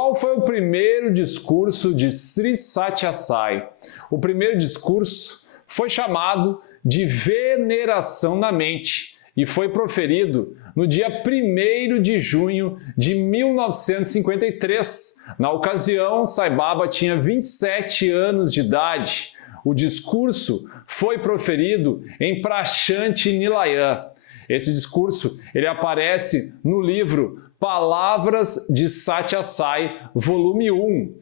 Qual foi o primeiro discurso de Sri Sathya Sai? O primeiro discurso foi chamado de Veneração na Mente e foi proferido no dia 1º de junho de 1953. Na ocasião, Sai Baba tinha 27 anos de idade. O discurso foi proferido em Prashanti Nilayam. Esse discurso ele aparece no livro Palavras de Sathya Sai, volume 1.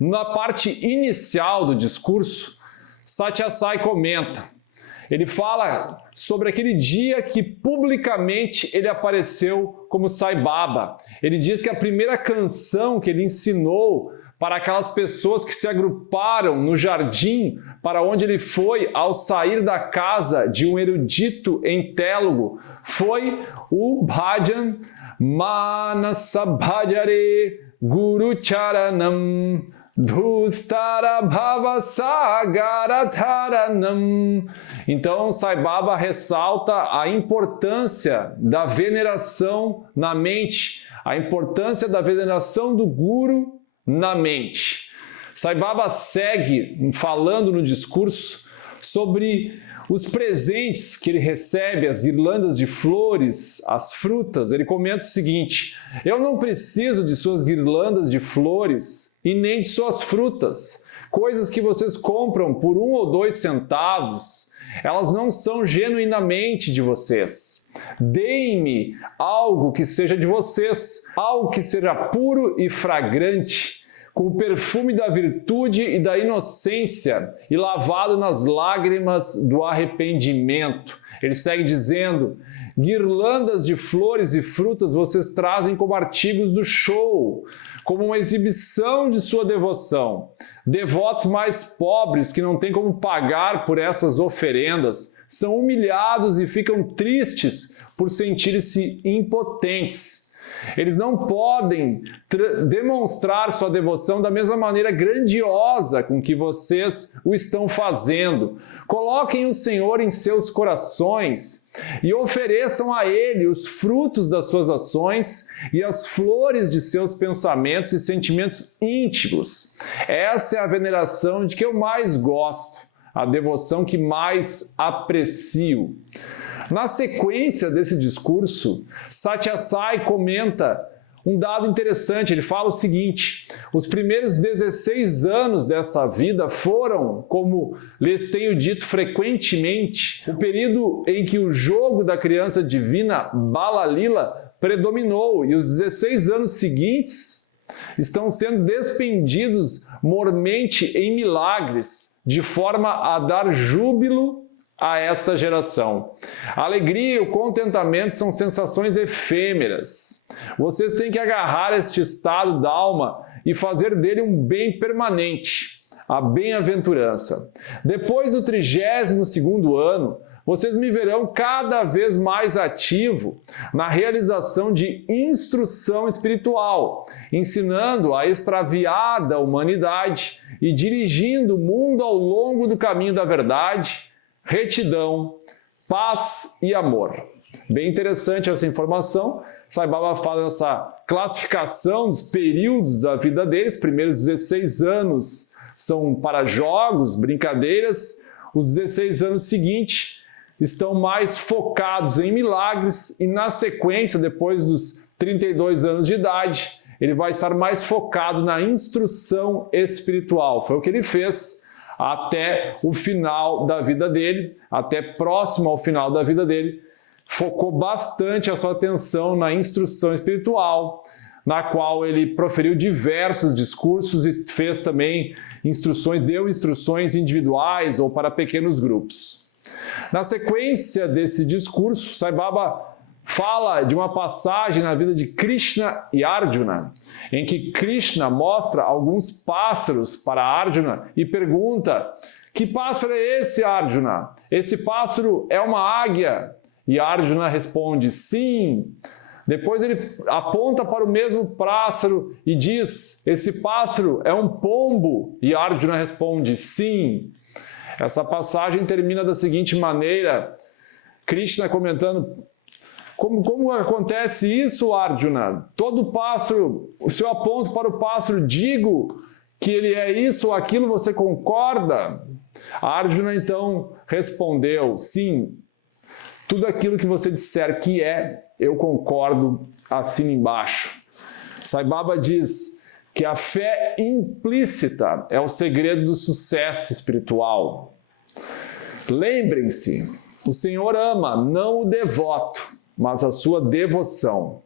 Na parte inicial do discurso, Sathya Sai comenta, ele fala sobre aquele dia que publicamente ele apareceu como Sai Baba. Ele diz que a primeira canção que ele ensinou para aquelas pessoas que se agruparam no jardim para onde ele foi ao sair da casa de um erudito em Telugu foi o Bhajan Manasa Bhajare Guru Charanam Dhustara Bhavasagaradharanam. Então, Sai Baba ressalta a importância da veneração na mente, a importância da veneração do Guru na mente. Sai Baba segue falando no discurso sobre os presentes que ele recebe, as guirlandas de flores, as frutas. Ele comenta o seguinte: eu não preciso de suas guirlandas de flores e nem de suas frutas. Coisas que vocês compram por 1 ou 2 centavos, elas não são genuinamente de vocês. Deem-me algo que seja de vocês, algo que seja puro e fragrante, com o perfume da virtude e da inocência e lavado nas lágrimas do arrependimento. Ele segue dizendo: guirlandas de flores e frutas vocês trazem como artigos do show, como uma exibição de sua devoção. Devotos mais pobres que não têm como pagar por essas oferendas são humilhados e ficam tristes por sentirem-se impotentes. Eles não podem demonstrar sua devoção da mesma maneira grandiosa com que vocês o estão fazendo. Coloquem o Senhor em seus corações e ofereçam a Ele os frutos das suas ações e as flores de seus pensamentos e sentimentos íntimos. Essa é a veneração de que eu mais gosto, a devoção que mais aprecio. Na sequência desse discurso, Sathya Sai comenta um dado interessante. Ele fala o seguinte: os primeiros 16 anos desta vida foram, como lhes tenho dito frequentemente, o período em que o jogo da criança divina Balalila predominou, e os 16 anos seguintes estão sendo despendidos mormente em milagres, de forma a dar júbilo a esta geração. A alegria e o contentamento são sensações efêmeras. Vocês têm que agarrar este estado da alma e fazer dele um bem permanente, a bem-aventurança. Depois do 32º ano, vocês me verão cada vez mais ativo na realização de instrução espiritual, ensinando a extraviada humanidade e dirigindo o mundo ao longo do caminho da verdade, retidão, paz e amor. Bem interessante essa informação. Sai Baba fala dessa classificação dos períodos da vida deles. Primeiros 16 anos são para jogos, brincadeiras. Os 16 anos seguintes estão mais focados em milagres e na sequência, depois dos 32 anos de idade, ele vai estar mais focado na instrução espiritual. Foi o que ele fez até o final da vida dele, até próximo ao final da vida dele, focou bastante a sua atenção na instrução espiritual, na qual ele proferiu diversos discursos e fez também deu instruções individuais ou para pequenos grupos. Na sequência desse discurso, Sai Baba fala de uma passagem na vida de Krishna e Arjuna, em que Krishna mostra alguns pássaros para Arjuna e pergunta: que pássaro é esse, Arjuna? Esse pássaro é uma águia? E Arjuna responde: sim. Depois ele aponta para o mesmo pássaro e diz: esse pássaro é um pombo? E Arjuna responde: sim. Essa passagem termina da seguinte maneira: Krishna comentando Como acontece isso, Arjuna? Todo pássaro, se eu aponto para o pássaro, digo que ele é isso ou aquilo, você concorda? Arjuna então respondeu, sim, tudo aquilo que você disser que é, eu concordo, assina embaixo. Sai Baba diz que a fé implícita é o segredo do sucesso espiritual. Lembrem-se, o Senhor ama não o devoto, mas a sua devoção.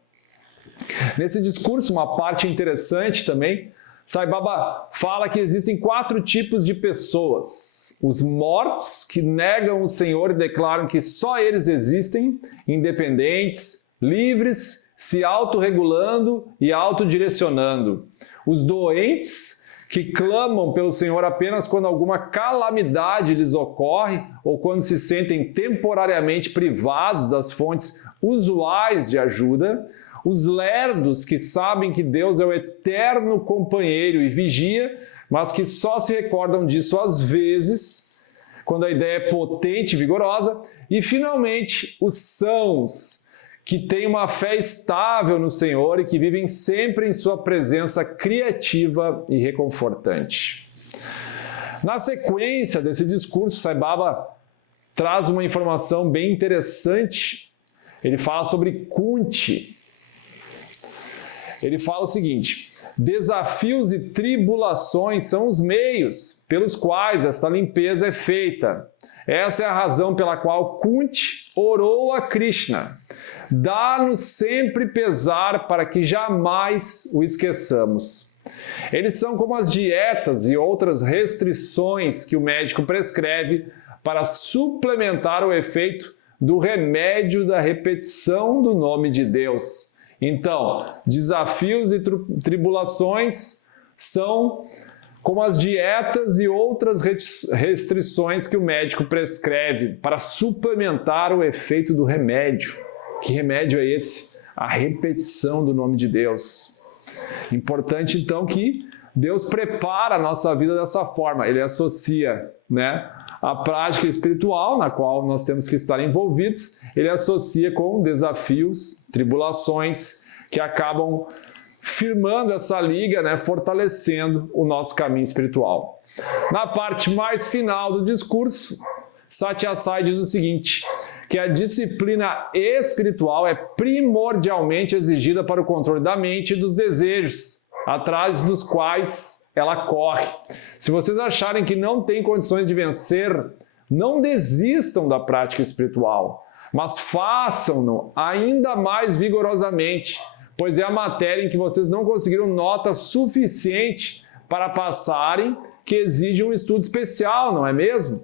Nesse discurso, uma parte interessante também, Sai Baba fala que existem 4 tipos de pessoas. Os mortos, que negam o Senhor e declaram que só eles existem, independentes, livres, se autorregulando e autodirecionando. Os doentes, que clamam pelo Senhor apenas quando alguma calamidade lhes ocorre ou quando se sentem temporariamente privados das fontes usuais de ajuda. Os lerdos, que sabem que Deus é o eterno companheiro e vigia, mas que só se recordam disso às vezes, quando a ideia é potente e vigorosa. E, finalmente, os sãos, que têm uma fé estável no Senhor e que vivem sempre em sua presença criativa e reconfortante. Na sequência desse discurso, Sai Baba traz uma informação bem interessante. Ele fala sobre Kunti. Ele fala o seguinte: desafios e tribulações são os meios pelos quais esta limpeza é feita. Essa é a razão pela qual Kunti orou a Krishna. Dá-nos sempre pesar para que jamais o esqueçamos. Eles são como as dietas e outras restrições que o médico prescreve para suplementar o efeito do remédio da repetição do nome de Deus. Então, desafios e tribulações são como as dietas e outras restrições que o médico prescreve para suplementar o efeito do remédio. Que remédio é esse? A repetição do nome de Deus. Importante, então, que Deus prepara a nossa vida dessa forma. Ele associa, a prática espiritual, na qual nós temos que estar envolvidos, ele associa com desafios, tribulações, que acabam firmando essa liga, fortalecendo o nosso caminho espiritual. Na parte mais final do discurso, Satya Sai diz o seguinte, que a disciplina espiritual é primordialmente exigida para o controle da mente e dos desejos, atrás dos quais ela corre. Se vocês acharem que não têm condições de vencer, não desistam da prática espiritual, mas façam-no ainda mais vigorosamente, pois é a matéria em que vocês não conseguiram nota suficiente para passarem que exige um estudo especial, não é mesmo?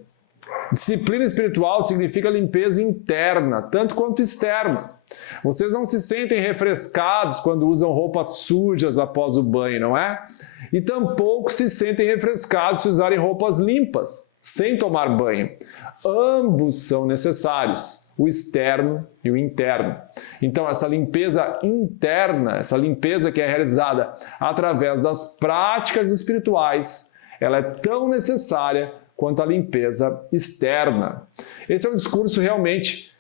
Disciplina espiritual significa limpeza interna, tanto quanto externa. Vocês não se sentem refrescados quando usam roupas sujas após o banho, não é? E tampouco se sentem refrescados se usarem roupas limpas, sem tomar banho. Ambos são necessários, o externo e o interno. Então, essa limpeza interna, essa limpeza que é realizada através das práticas espirituais, ela é tão necessária quanto a limpeza externa. Esse é um discurso realmente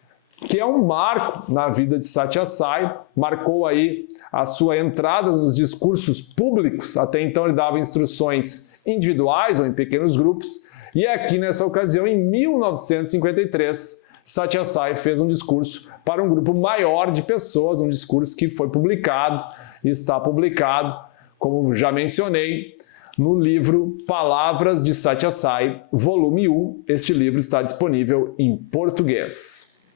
que é um marco na vida de Satya Sai, marcou aí a sua entrada nos discursos públicos. Até então ele dava instruções individuais ou em pequenos grupos, e aqui nessa ocasião, em 1953, Satya Sai fez um discurso para um grupo maior de pessoas, um discurso que foi publicado e está publicado, como já mencionei, no livro Palavras de Satya Sai, volume 1. Este livro está disponível em português.